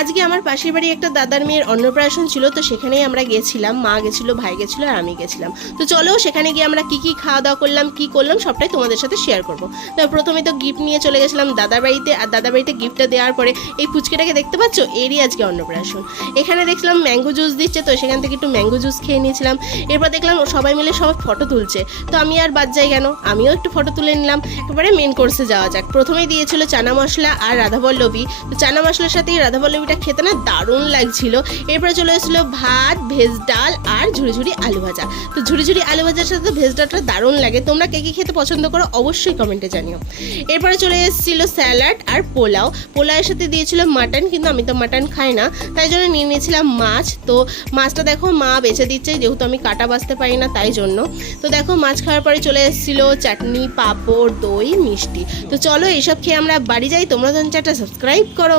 আজকে আমার পাশের বাড়ি একটা দাদার মেয়ের অন্নপ্রাশন ছিল, তো সেখানেই আমরা গেছিলাম। মা গেছিলো, ভাই গেছিলো আর আমি গেছিলাম। তো চলো সেখানে গিয়ে আমরা কি খাওয়া দাওয়া করলাম, কি করলাম সবটাই তোমাদের সাথে শেয়ার করবো। তো প্রথমে তো গিফট নিয়ে চলে গেছিলাম দাদার বাড়িতে, আর দাদার বাড়িতে গিফটটা দেওয়ার পরে এই পুচকেটাকে দেখতে পাচ্ছ, এরই আজকে অন্নপ্রাশন। এখানে দেখলাম ম্যাঙ্গো জুস দিচ্ছে, তো সেখান থেকে একটু ম্যাঙ্গো জুস খেয়ে নিয়েছিলাম। এরপর দেখলাম সবাই মিলে সবাই ফটো তুলছে, তো আমি আর বাদ যাই কেন, আমিও একটু ফটো তুলে নিলাম। একেবারে মেন কোর্সে যাওয়া যাক। প্রথমেই দিয়েছিল চানা মশলা আর রাধাবল্লভী। তো চানা মশলার সাথে রাধাবল্লভীটা খেতে না দারুণ লাগছিল। এরপরে চলে এসেছিলো ভাত, ভেজ ডাল আর ঝুড়ি আলু ভাজা। তো ঝুড়ি আলু ভাজার সাথে ভেজ ডালটা দারুণ লাগে। তোমরা কে খেতে পছন্দ করো অবশ্যই কমেন্টে জানিও। এরপরে চলে এসেছিলো স্যালাড আর পোলাওয়ের সাথে দিয়েছিল মাটন, কিন্তু আমি তো মাটন খাই না, তাই জন্য নিয়ে নিয়েছিলাম মাছ। তো মাছটা দেখো মা বেছে দিচ্ছে, যেহেতু আমি কাটা বাছতে পারি না তাই জন্য। তো দেখো মাছ খাওয়ার পরে চলে এসেছিলো চাটনি, পাঁপড়, দই, মিষ্টি। তো চলো এইসব খেয়ে আমরা বাড়ি যাই। তোমরা চ্যানেলটা সাবস্ক্রাইব করো।